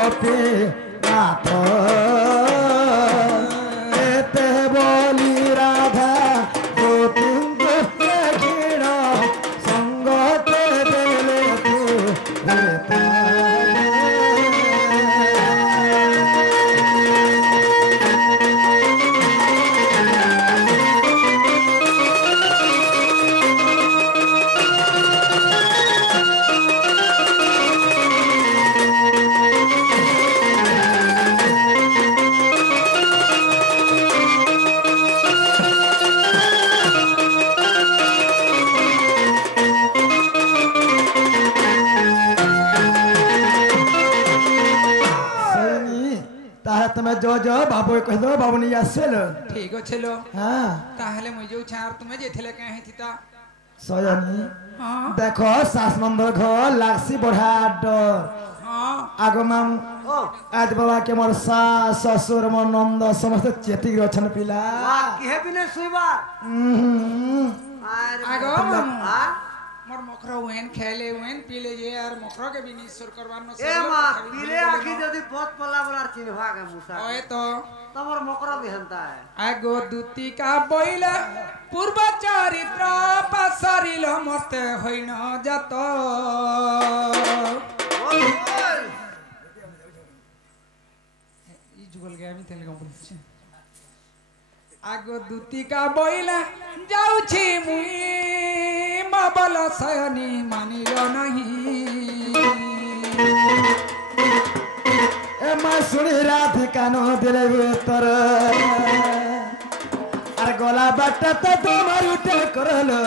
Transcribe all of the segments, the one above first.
গোপী নাথ এতে বলি রাধা গোবিন্দ দেখিল সঙ্গতে দেলে তু তুমি जो जो बाबू कह दो बाबू नहीं आसेल ठीक अच्छे लो हां ताहले मुझे छार तुम्हें जेथले कहे थी ता सयनी हां देखो सास नंबर घर लागसी बढ़ा डर हां आगमन आज बाबा के मोर सास ससुर मोर नंद समस्त चेती रछन पिला वाह केहे बिने सुइबा आगो मोर मखरो वेन खेले वेन पीले जे यार मखरो के भी निसुर करवानो ए मा पीले आखी जदी बहुत पल्ला बोलार चिन्हवा के मुसा ओए तो तमर मकरो बिहंता है आगो दूती का बोइला पूर्व चरित्र पासरिल मते होइना जात ई जुगल गया मी तेल बोलछे आगो दूती का बोइला जाउछि मुई मबल सयनी मानिल नहीं ए मा सुनी राधिका नो दिले तर अरे गोला बट तो तुम्हार उठे करलो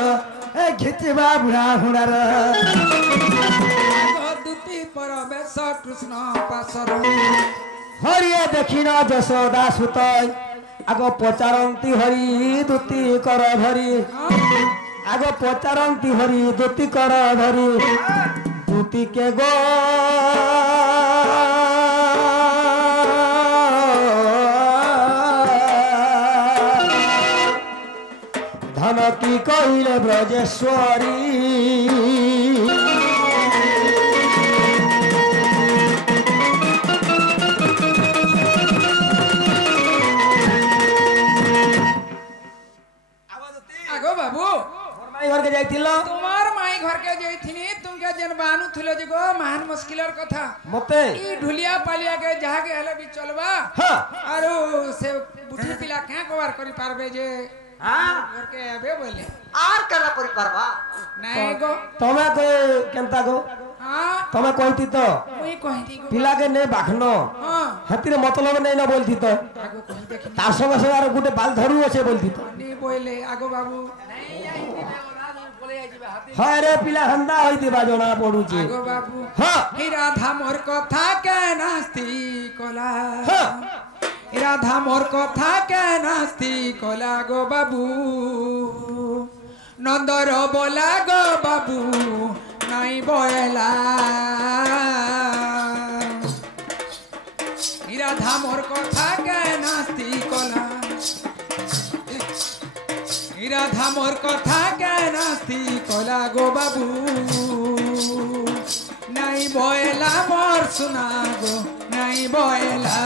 ए घिचबा बुढ़ा हुड़ार दूती परमेश कृष्ण पासर हरिये देखिन यशोदा सुतय आगो पचारंती हरि दूती कर धरी आगो पचारंती हरि दूती कर धरी दूती के गो धन की कहिले ब्रजेश्वरी घर के जाइथिलो तुम्हार माई घर के जाइथिनी तुमके जन बानु थुले जगो महान मुश्किलर कथा मते ई ढुलिया पालिया के जहा के हले भी चलबा हां आरो से बुढ़ी पिला क्या कवर करी पारबे जे हां घर के आबे बोले आर कला करी पारबा नहीं गो तमे को केनता गो हां तमे कहती तो मुई कहती गो पिला के ने बाखनो हां हतिरे मतलब नहीं ना बोलती तो आगो कहि देखि तार संग संग आरो गुटे बाल धरू আছে बोलती तो नी बोले आगो बाबू हाय रे पिला हंदा होई दिबा जोना पडुची आगो बाबू हां ही राधा मोर कथा के नास्ती कोला हां राधा मोर कथा के नास्ती कोला गो बाबू नंदर बोला गो बाबू नहीं बोला राधा मोर कथा के नास्ती कोला राधा मोर कथा के नास्ती कोला गो बाबू नहीं बोला मोर सुना गो नहीं बोला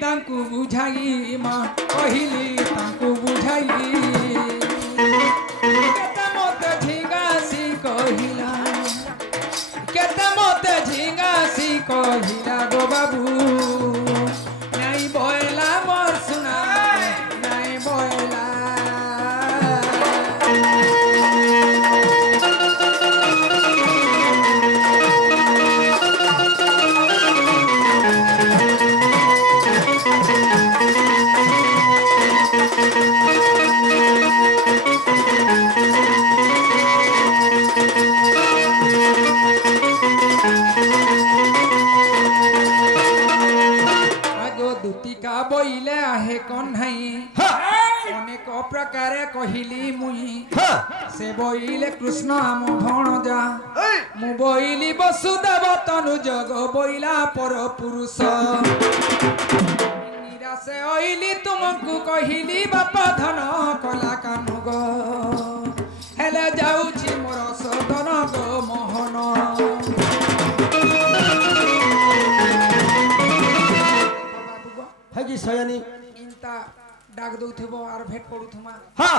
तांकु बुझाई मां कहली तांकु बुझाई केते मत झिंगासी कहिला केते मत झिंगासी कहिला गो बाबू नहीं बोला मोर सुना नहीं बोला कन्हाई अनेक प्रकार कहली मुई से बोइले कृष्ण आम भणजा मु बोइली वसुदेव तनु जग बोइला पर पुरुष निराशे ओइली तुमको कहली बापा धन कला कानु गो हेले जाउछि मोर सदन गो मोहन है कि सयानी इंता डाक दउथबो आर भेट पडुथमा हाँ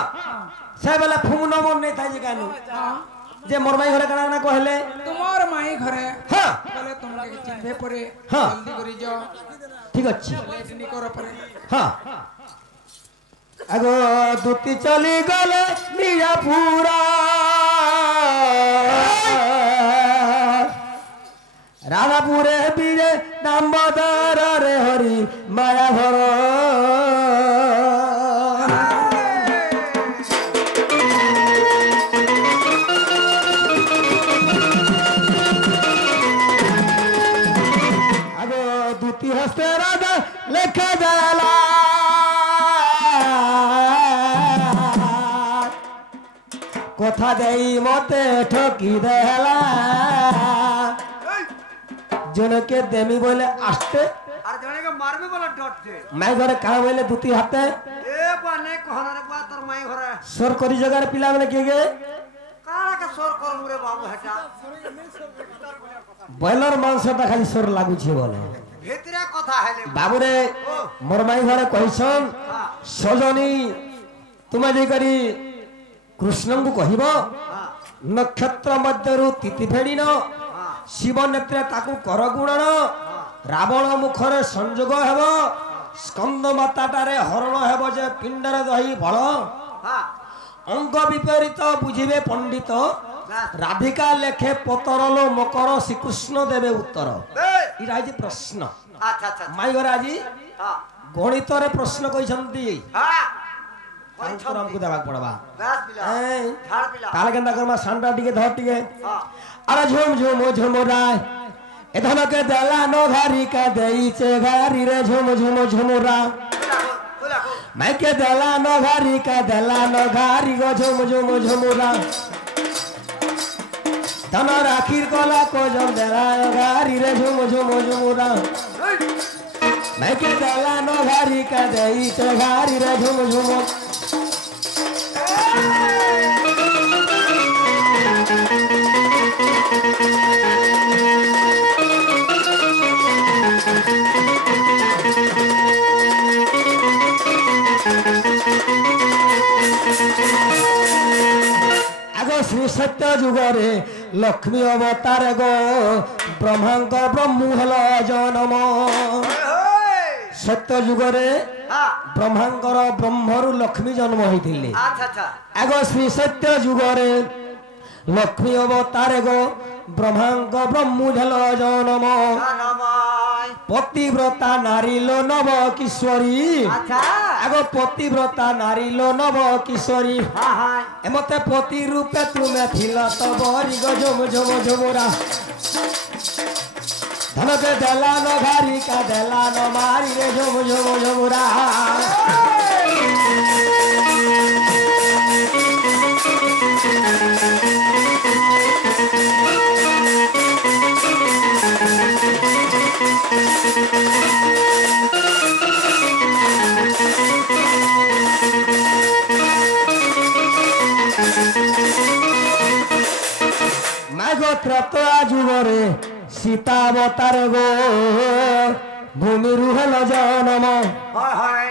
से बेला फुंग न मन नहीं था जे कानु जे मोर माई घरे काना कहले तुमार माई घरे हाँ बोले तुमके चिन्हे परे हाँ। जल्दी करी जाओ ठीक अच्छी लेट नी कर परे हाँ आगो दूती चली गले मियापुरा राधापुरे बीरे दामोदर रे हरि माया भर आगो दूती हस्ते राधा लेखा जाला কথা দেই মতে ঠকি দেলা জনকে দেমি বলে আসতে আর জনে কে মারবে বলে ডটছে মাই ঘরে কাম হইলে দুটি হাতে এ বানে কোহনারে বা তোর মাই ঘরে সর করি জগার পিলা মানে কে গে কারা কে সর করমু রে বাবু হেটা বয়লার মাংসটা খালি সর লাগুছে বলে ভিতরে কথা হেলে বাবুরে মোর মাই ঘরে কইছন সজনী তুমি যে করি কৃষ্ণଙ୍କୁ କହିବ ନକ୍ଷତ୍ର ମଧ୍ୟରୁ ତିଥି ଫେଡ଼ିନ ଶିବ ନେତ୍ରେ ତାକୁ କର ଗୁଣନ ରାବଣ ମୁଖରେ ସଂଯୋଗ ହେବ ସ୍କନ୍ଦ ମାତାଟାରେ ହରଣ ହେବ ଯେ ପିଣ୍ଡରେ ଦହି ଫଳ ଅଙ୍ଗ ବିପରୀତ ବୁଝିବେ ପଣ୍ଡିତ ରାଧିକା ଲେଖେ ପତରଲୋ ମକର ଶ୍ରୀକୃଷ୍ଣ ଦେବେ ଉତ୍ତର ଏଇଟା ହେଉଛି ପ୍ରଶ୍ନ আচ্ছা আচ্ছা ମାଇ ଘରେ ଆଜି হ্যাঁ ଗଣିତରେ ପ୍ରଶ୍ନ କହିଛନ୍ତି হ্যাঁ ଉତ୍ତର ଆମକୁ ଦେବାକୁ ପଡବା ব্যাস বিলা এই ঝাড় বিলা তাহলে কেন করমা সানটা টিকে ধর টিকে হ্যাঁ আরে ঝুম ঝুম ঝুমুরায় এ ধমকে দেলা নো ঘারি কা দেইছে ঘারি রে ঝুম ঝুম ঝুমুরা তুলা কো মাইকে দেলা নো ঘারি কা দেলা নো ঘারি গো ঝুম ঝুম ঝুমুরা ধন রাখির কলা কো জম দেলা নো ঘারি রে ঝুম ঝুম ঝুমুরা মাইকে দেলা নো ঘারি কা দেইছে ঘারি রে ঝুম ঝুম आगो श्री सत्य जुगरे लक्ष्मी अवतार गो ब्रह्मांग ब्रह्मु हल जनम सत्य जुगरे হ্যাঁ ब्रह्मांगर ब्रह्मरु लक्ष्मी जन्म होइथिले আচ্ছা আচ্ছা आगो श्री सत्य जुगरे लक्ष्मी अवतार गो ब्रह्मांग ब्रह्मु हल जनम জানমাই पतिव्रता नारी लो नव किशोरी আচ্ছা आगो पतिव्रता नारी लो नव किशोरी হ্যাঁ হ্যাঁ एमते पति रूपे तुमे थिल तो बरी गो झुम झुम झुमुरा धनके देला न घारी का देला न मारी रे झुम झुम झुमुरा मागो त्रतया जुगरे सीतावतार गो भूमि रुहल जन्म হয় হয়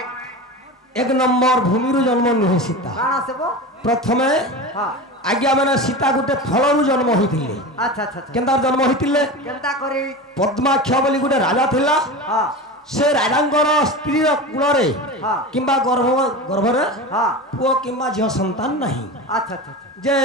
एक नंबर भूमि रु जन्म नुहे सीता কানা সেবো प्रथमे হ্যাঁ आज्ञा माने सीता गोटे फलरु जन्म होइथिले আচ্ছা আচ্ছা আচ্ছা केनता जन्म होइथिले কেনতা করি पद्माक्ष बोली गोटे राजा थिला হ্যাঁ से राजांकर स्त्री कूलरे हाँ। किंबा गर्भरे হ্যাঁ पुओ किंबा झियो संतान नहीं আচ্ছা আচ্ছা আচ্ছা जे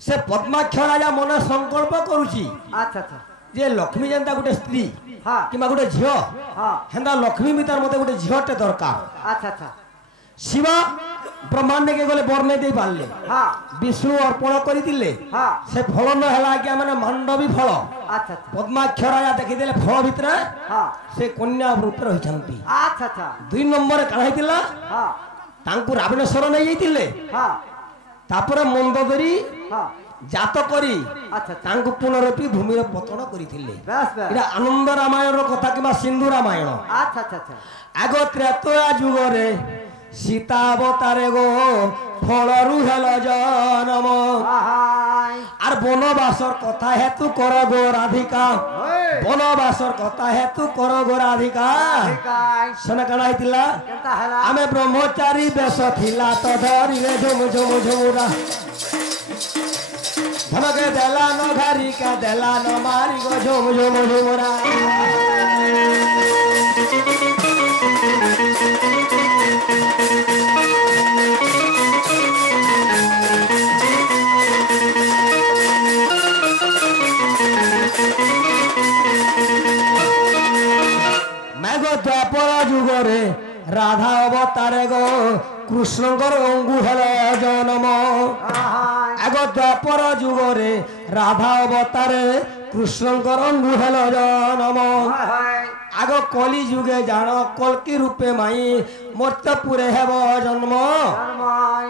से पद्माक्ष राजा मन संकल्प करुची আচ্ছা আচ্ছা जे लक्ष्मी जेनता गोटे स्त्री হ্যাঁ किंबा गोटे झियो হ্যাঁ हेंदा लक्ष्मी मितार मते गोटे झियोटे दरकार আচ্ছা আচ্ছা शिव ब्रह्मांड के गले बर नहीं दे पारले हां विष्णु अर्पण करितिले हां से फल न हला कि माने मांडवी फल अच्छा पद्माक्षर या देखि देले फल भितर हां से कन्या रूप रहिछंती अच्छा अच्छा 2 नंबर काढा हितिला हां तांकु रावणेश्वर नहीं जाइतिले हां तापर मंदोदरी हां जात करी अच्छा तांकु पुनरपि भूमि रे पतन करितिले बस बस इरा आनंद रामायण रो कथा किबा सिंधु रामायण अच्छा अच्छा अच्छा आगो त्रेतया जुग रे सीता अवतारे गो फलरु हेल जनम हाय आर बनवासर कथा हेतु कर गो राधिका बनवासर कथा हेतु कर गो राधिका काय सना कणा हितिला केनता हला आमे ब्रह्मचारी बेस थिला तो धरी रे झुम झुम झुमुरा धमके देला न घारी का देला न मारी गो झुम झुम झुमुरा मैगो द्वापर जुगरे राधा अवतारे गो कृष्णकर अंगु हेल जनम हाय आगो द्वापर जुगरे राधा अवतारे कृष्णकर अंगु हेल जनम हाय आगो कली जुगे जान कल्की रूपे माई मर्त्यपुरे हेब जन्म धर्माय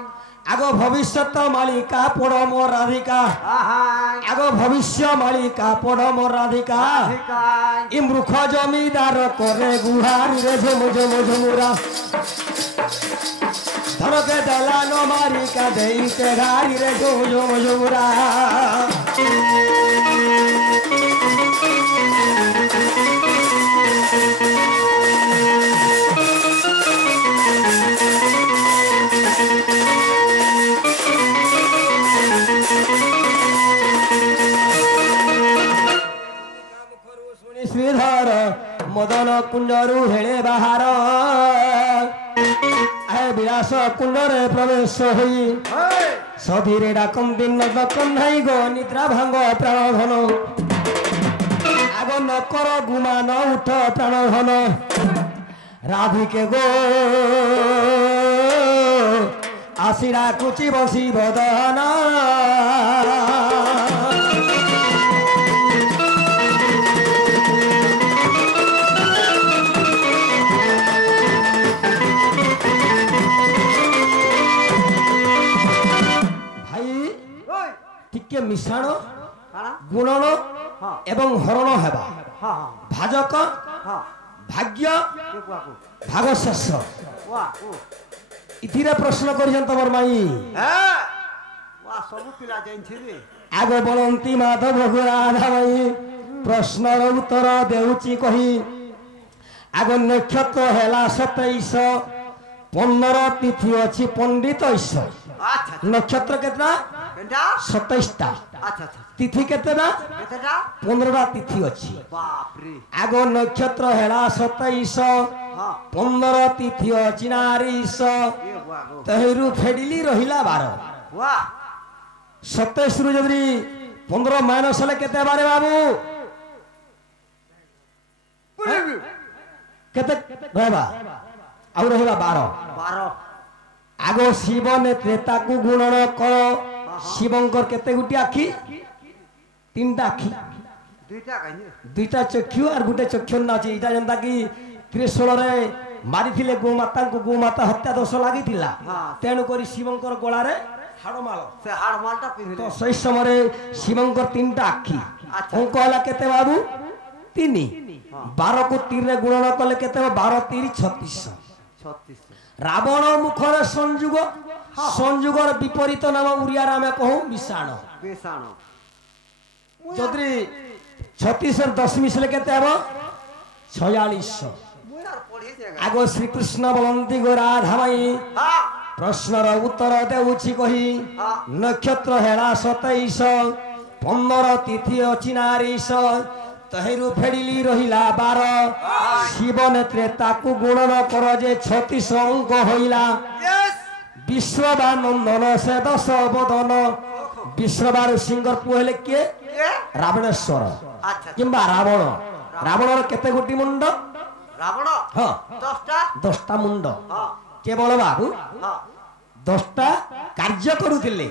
आगो भविष्यत मालिका पड़ मोर राधिका हाय आगो भविष्य मालिका पड़ मोर राधिका काय इ मृख जमीदार करे गुहारी रे झुम झुम झुमुरा धरके दला न मारी का देई के घारी रे झुम झुम झुमुरा श्रीधर मदन कुंजरु हेले बाहर आए विलास कुंडरे प्रवेश होई सधीरे डाकम दिन कन्हाई गो निद्रा भांग प्राण धन आग न कर गुमान उठ प्राण धन राधिके गो आशिरा कुची बसी बदना टिके मिश्रण काना गुणन हां एवं हरण हेबा हां भाजक हां भाग्य के कुआको भागशेष वाह ओ इथिरे प्रश्न करिसन तमर माई वाह सब पिला जाइन छिबे आगो बलंती माधव राधा माई प्रश्नर उत्तर देउची कही आगो नक्षत्र हेला 27 15 तिथि अछि पंडित ईश अच्छा नक्षत्र केतना केनता 27 टा अच्छा अच्छा तिथि केतना केतटा 15 तिथि अछि बाप रे आगो नक्षत्र हेला 27 हां 15 तिथि अछि नारीश ये वाह तहिरु फेडिली रहिला 12 वाह 27 रु जदि 15 माइनस हले केते बारे बाबू केते रहबा और रहबा 12 आगो शिव ने त्रेता को गुणन कर शिवंकर केते गुटी आखी 3टा आखी दुईटा कहिनी दुईटा चक्षु और गुटे चक्षु नाची इटा जनता की त्रिशूल रे मारिथिले गोमाता को गोमाता हत्या दोष लागिथिला हां तेणु करी शिवंकर गोला रे हाड़माल से हाड़ मालटा पिनले तो सही समय शिवंकर 3टा आखी अच्छा। अंक हला केते बाबू 3 12 को 3 रे गुणन कले केते 12 3 36 36 रावण मुखर संयुग संयुगर विपरीत नाम उड़िया आम कहूँ मिशाण बेसाण जदि 36 10 मिसले केते हेबो 46 मुई यार पढ़ी जागा आगो श्रीकृष्ण बोलती गो राधा माई हां प्रश्नर उत्तर देउछि कही हां नक्षत्र हेला 27 15 तिथि अछि नारीश तहिरु फेडिली रहिला 12 शिव नेत्रे ताकु गुणन कर जे 36 अंक होइला यस विश्ववानंदन से 10 बदन विश्ववार सिंगर पुहेले के ये रावणेश्वर अच्छा किंबा रावण रावणर केते गोटी मुंड रावण हां 10टा 10टा मुंड हां केवल बाबू हां 10টা କାର୍ଯ୍ୟ କରୁଥିଲେ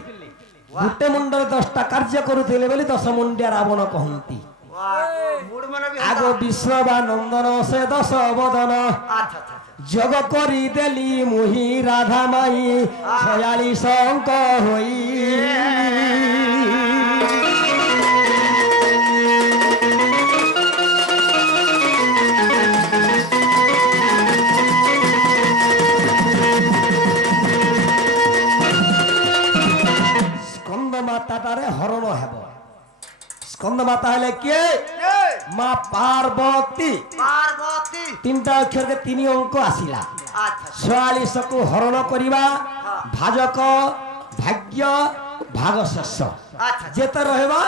ଗୋଟେ ମୁଣ୍ଡରେ 10ଟା କାର୍ଯ୍ୟ କରୁଥିଲେ ବୋଲି 10 ମୁଣ୍ଡିଆ ରାବଣ କହନ୍ତି। मूड मन भी ଆଗ ବିଶ୍ୱବାନନ୍ଦନ ସେ 10 ବଦନ अच्छा अच्छा যোগ କରି ଦେଲି ମୁହିଁ ରାଧା ମାଇ 46 ଅଙ୍କ ହୋଇ ସ୍କନ୍ଦ ମାତାଟାରେ ହରଣ ହେବ। ସ୍କନ୍ଦ ମାତା ହେଲେ କିଏ? ମା ପାର୍ବତୀ। पार्वती 3ଟା ଅକ୍ଷରରେ 3 ଅଙ୍କ ଆସିଲା। अच्छा 46 କୁ ହରଣ କରିବା ଭାଜକ ଭାଗ୍ୟ ଭାଗ ଶେଷ अच्छा ଯେତେ ରହିବା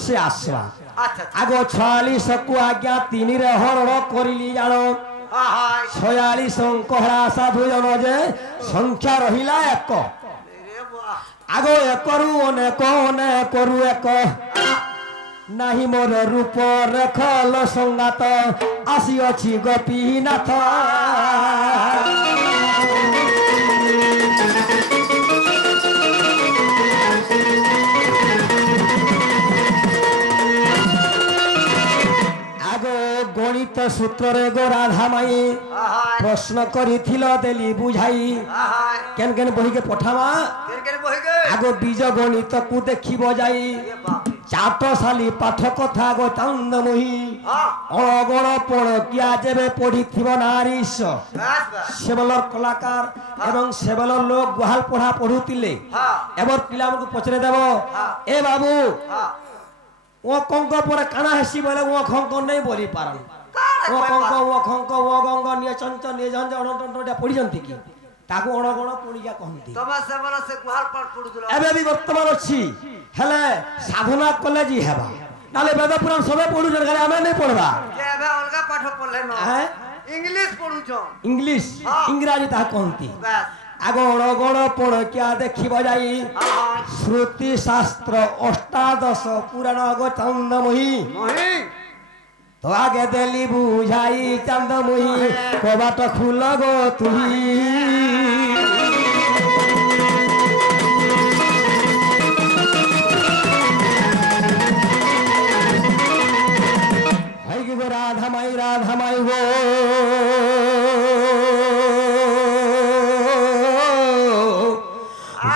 ସେ ଆସିବା। अच्छा ଆଗ 46 କୁ ଆଜ୍ଞା 3 ରେ ହରଣ କରିଲି ଜାଣ हाँ हाँ 46 ଅଙ୍କ ହେଲା ସାଧୁ ଜନ ଯେ ସଂଖ୍ୟା ରହିଲା 1 अरे वाह ଆଗ 1ରୁ ଅନେକରୁ 1 ନାହିଁ ମୋର ରୂପ ରେଖଲ ସଙ୍ଗାତ ଆସିଅଛି ଗୋପୀନାଥ। ଆଗ ଗଣିତ ସୂତ୍ରରେ ଗୋ ରାଧା ମାଇ हाँ हाँ ପ୍ରଶ୍ନ କରିଥିଲ ଦେଲି ବୁଝାଇ हाँ हाँ କେନ୍ କେନ୍ ବହିକେ ପଠାମା किरकिर बोही गए ଆଗ ବୀଜ ଗଣିତକୁ ଦେଖିବ ଯାଇ ये बाप रे ଚାଟଶାଳୀ ପାଠ କଥା ଗୋ ଚାନ୍ଦମୁହି हाँ ଅଣଗଣ ପଣ କିଆ ଯେବେ ପଢିଥିବ ନାରୀଶ बस बस ସେବଲର କଳାକାର ଏବଂ ସେବଲର ଲୋକ ଗୁହାଲ ପଢା ପଢୁଥିଲେ। हाँ ଏବର ପିଲାମାନଙ୍କୁ ପଚରେ ଦେବ ଏ ବାବୁ हाँ ଓ କଙ୍କ ପରେ କାଣା ହେସି ବୋଲେ ଓ ଖଙ୍କ ନେଇ ବୋଲି ପାରନ୍ ଓ କଙ୍କ ଓ ଖଙ୍କ ଓ ଗଙ୍ଗ ନିଏ ଚଞ୍ଚ ନିଏ ଝଞ୍ଜ ଅଣଟଣ୍ଟ ପଢିଛନ୍ତି କି ତାକୁ ଅଣଗଣ ପଢିକା କହନ୍ତି। तमा से बोला से गुहार पाठ पढ़ु दिला ଏବେ ବି ବର୍ତ୍ତମାନ ଅଛି ହେଲେ ସାଧନା କଲେ ଜି ହେବା ନହେଲେ ବେଦ ପୁରାଣ ସବେ ପଢୁଛନ୍ ଖାଲି ଆମେ नहीं ପଢବା जे एबे अलगा पाठ पढ़ले न हैं? इंग्लिश पढ़ु छ इंग्लिश हाँ। इंग्राजी ତାହା କହନ୍ତି। बस ଆଗ ଅଣଗଣ ପଣ କିଆ ଦେଖିବ ଯାଇ हाँ हाँ ଶ୍ରୁତି ଶାସ୍ତ୍ର ଅଷ୍ଟାଦଶ ପୁରାଣ ଗୋ ଚାନ୍ଦମୁହି मोही ତ ଆଗେ ଦେଲି ବୁଝାଇ ଚାନ୍ଦମୁହି କବାଟ ଖୁଲ ଗୋ ତୁହି ହେଇକି ଗୋ ରାଧା ମାଇ ଗୋ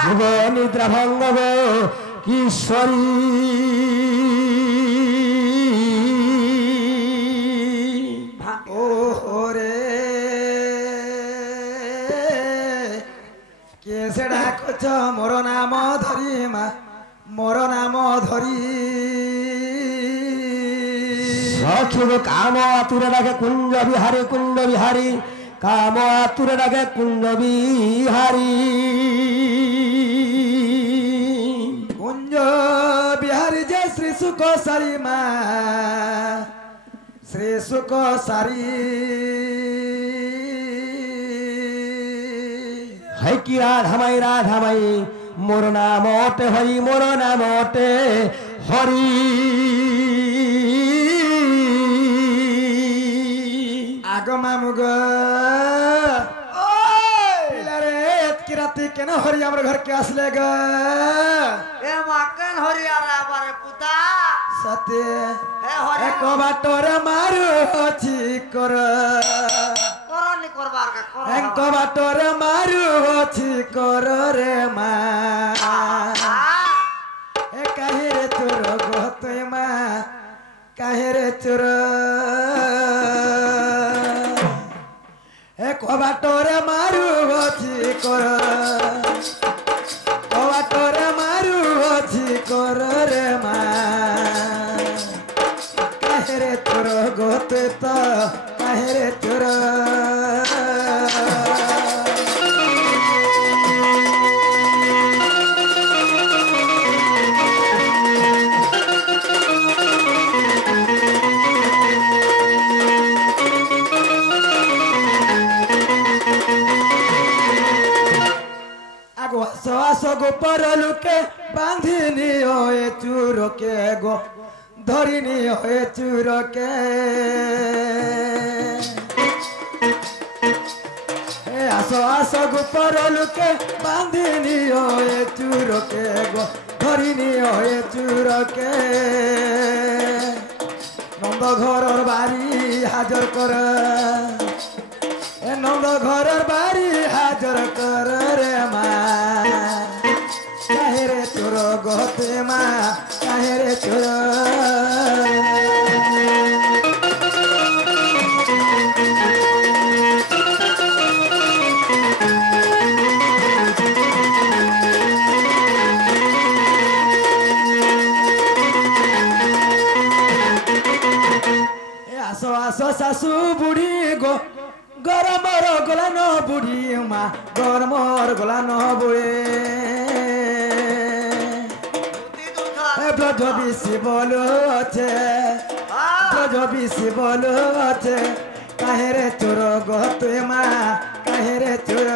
ଯୁଗ ନିଦ୍ରା ଭଙ୍ଗ ଗୋ କିଶୋରୀ ଓହୋ ରେ କିଏ ସେ ଡାକୁଛ ମୋର ନାମ ଧରି ମା ମୋର ନାମ ଧରି ସଖିବ କାମ ଆତୁରେ ଡାକେ କୁଞ୍ଜ ବିହାରୀ କାମ ଆତୁରେ ଡାକେ କୁଞ୍ଜ ବିହାରୀ କୁଞ୍ଜ ବିହାରୀ ଯେ ଶ୍ରୀ ସୁଖ ସାରି ମା ଶ୍ରୀ ସୁଖ ସାରି ହେଇକି ରାଧା ମାଇ ମୋର ନାମ ଅଟେ ହରି ମୋର ନାମ ଅଟେ ହରି আগমা মুগ পিলারে এতকি রাতি কেন হরি আমার ঘরকে আসলে গ ए माकन हरियारा बारे पुता সতে ए हरि এক বাটরে মারু অছি কর करनी करबार के कर এক বাটরে মারু অছি কর রে মা এ কাহিরে তোর গতই মা কাহিরে তোর এক বাটরে মারু অছি কর বাটরে মারু অছি কর রে মা কাহিরে তোর গতই তো কাহিরে তোর আস গোপর লোকে বাঁধিনি হয়ে চুরকে গো ধরিনি হয়ে চুরকে आसो आसो गोपर लुके बांधिनी होए चूर के गो धरिनी होए चूर के नंद घर बारी हाजर कर नंद घर बारी हाजर कर रे माँ काहे रे चोर गते माँ काहे रे चोर आसो आसो सासू बुढ़ी गो गरमर गोला न बुढ़ी माँ गरमर गोला न बुढ़े ब्रज बेसी बोलो আছে ब्रज बेसी बोलो আছে काहे रे चोर गते माँ काहे रे चोर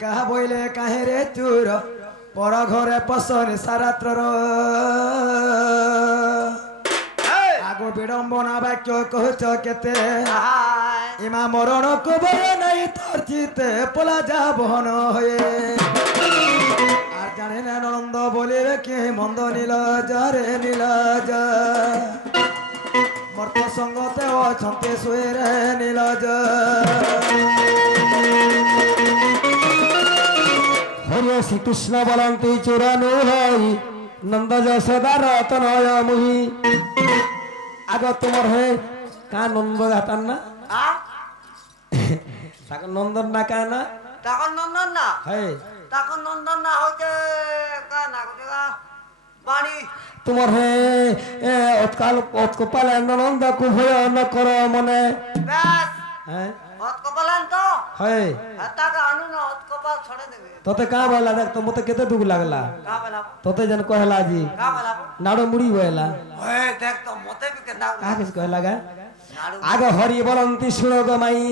कहा बोले काहे रे चूर पर घरे पसर सारात्र आगो विडम्बना वाक्य कहच केते इमा मरण को भय नहीं तोर चिते पला जा बहन होए आर जाने ना नंद बोले के मंद नीलज रे नीलज मर्त संगते अछंते सोए रे नीलज हरे श्री कृष्ण बलंती चुरानु हई नंद यशोदा रतनय मुहि आग तुमर है का नंद जातान ना ताको नंदन ना का ना তাকন নন্দন না है তাকন নন্দন না হইতে কা না কইরা বাড়ি तुमर है उत्काल उत्कपाल नंद को भय न कर मने ব্যাস है হত কপালান তো है তাকা আনু না হত কপাল ছড়ে দেবে तोते का बोला देख तो मते केते दुख लागला কা বলা तोते जन कहला जी কা বলা नाड़ो मुड़ी बोला ওই দেখ তো মতে বি কেন্দা का किस कहला गा নাড়ু आग हरि बोलंती शुण गमाई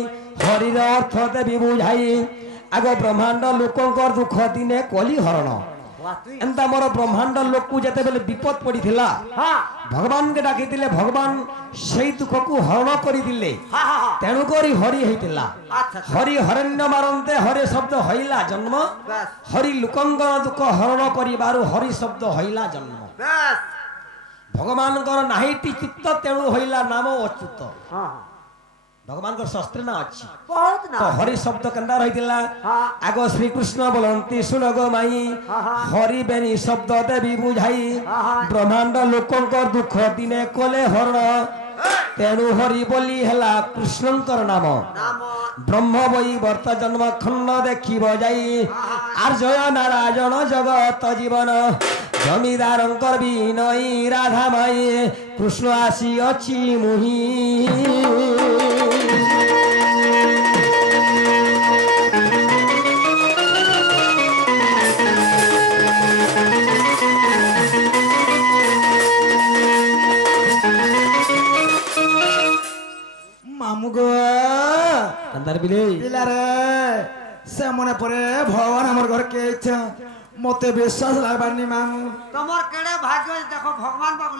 हरिर अर्थ देवी बुझाई आग ब्रह्मांड लोकंकर दुख दिने कली हरण वातुई एंता मोर ब्रह्मांड लोक को जते बेले विपद पड़ी थिला हां भगवान के डाकी दिले भगवान सेई दुख को हरण करी दिले हां हां तेणु करी हरि हेतिला अच्छा हरि हरण्य मारंते हरि शब्द हईला जन्म ব্যাস हरि लोकंकर दुख हरण करिबारु हरि शब्द हईला जन्म ব্যাস भगवान कर नाहीटी चित्त तेणु हईला नाम अच्युत हां भगवान को शस्त्र ना अच्छी बहुत तो না हरि शब्द कंदा रहितिला हां आगो श्री कृष्ण बोलंती सुन गो माई हरि बेनी शब्द देवी बुझाई ब्रह्मांड लोकंकर दुख दिने कले हरण तेणु हरि बोली हेला कृष्णंकर नाम নাম ब्रह्म बई वर्त जन्म खंड देखी बजाई आर जय नारायण जगत जीवन जमीदारंकर भी नई राधा माई कृष्ण आसी अच्छी मुही मामू गो अंदर बिले पिलारे से मने परे भगवान हमर घर के इच्छा मते विश्वास लागबानी मामू তোমার কেড়ে ভাগ্য দেখো ভগবান বাবু